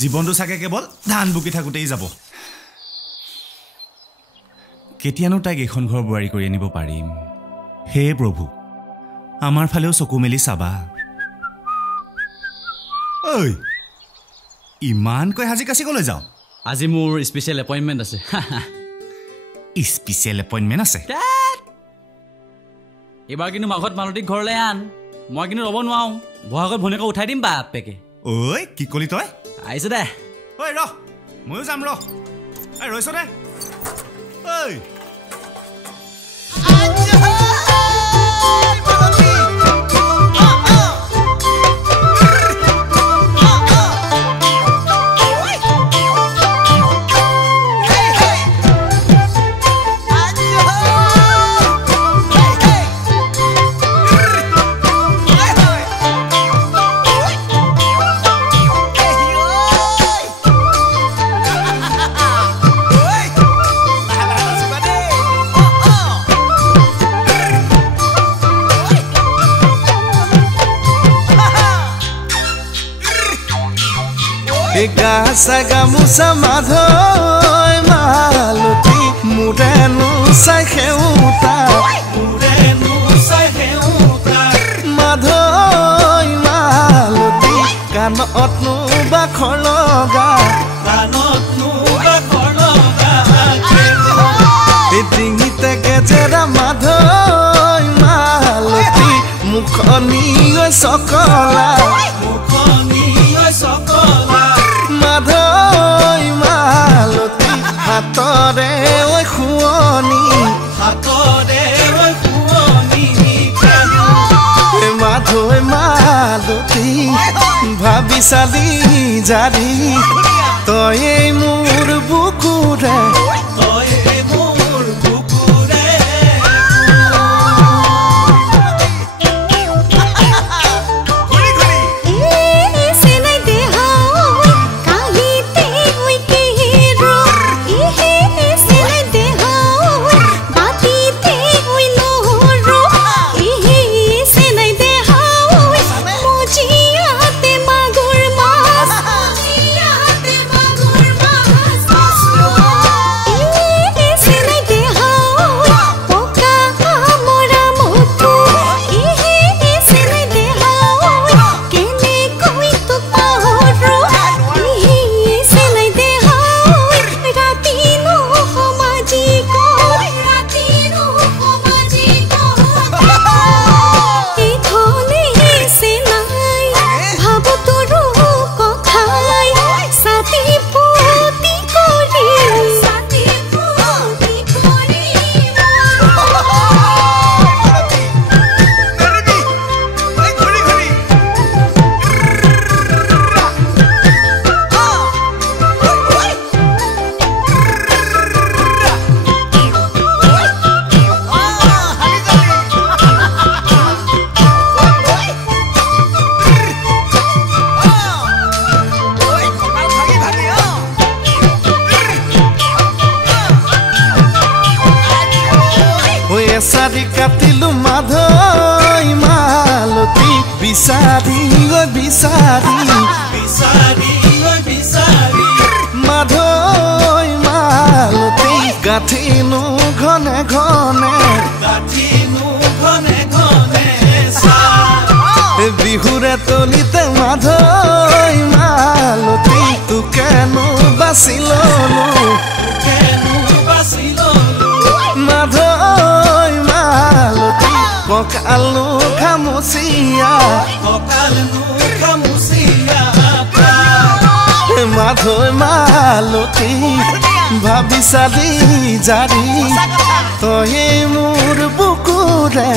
জীৱনটো চাগে কেৱল ধান বুকি থাকোঁতেই যাব কেতিয়ানো তাইক এখন ঘৰ বুৱাৰী কৰি আনিব পাৰিম হে প্ৰভু আমাৰ ফালেও চকু মেলি চাবা ঐ ইমান কৈ হাজি কাছি কলৈ যাও আজি মোৰ স্পেশাল এপইন্টমেন্ট আছে স্পেশাল এপইন্টমেন্ট আছে এবাৰ কিন্তু মাঘত মালতীক ঘৰলৈ আন মই কিন্তু ৰব নোৱাৰো বহাগত ভনেকা উঠাই দিম বাপেকে ঐ কি কলি তই আইছে দে ঐ ৰ ময়ো যাম ৰ এই ৰৈছ দে ঐ গাছা গামোচা মাধৈ মালতী মুৰেনো চাই সেউতা মাধৈ মালতী কাণতনো বাখৰ লগা ডিঙিতে গেজেৰা মাধৈ মালতী মুখনি চকলা মাধৈ মালতী হাতৰে ঐ খুৱনি মাধৈ মালতী ভাবি চালি জাৰি তয়ে মোৰ বুকুৰে বিচাৰি কাটিলো মাধৈ মালতী বিচাৰি মাধৈ মালতী গাঠিনো ঘনে ঘনে বিহুৰে তলিতে মাধৈ মালতী তোকেনো বাচি ললো মাধৈ মালতী কঁকালো খামুচিয়া মাধৈ মালতী ভাবি চালি জাৰি তয়ে মোৰ বুকুৰে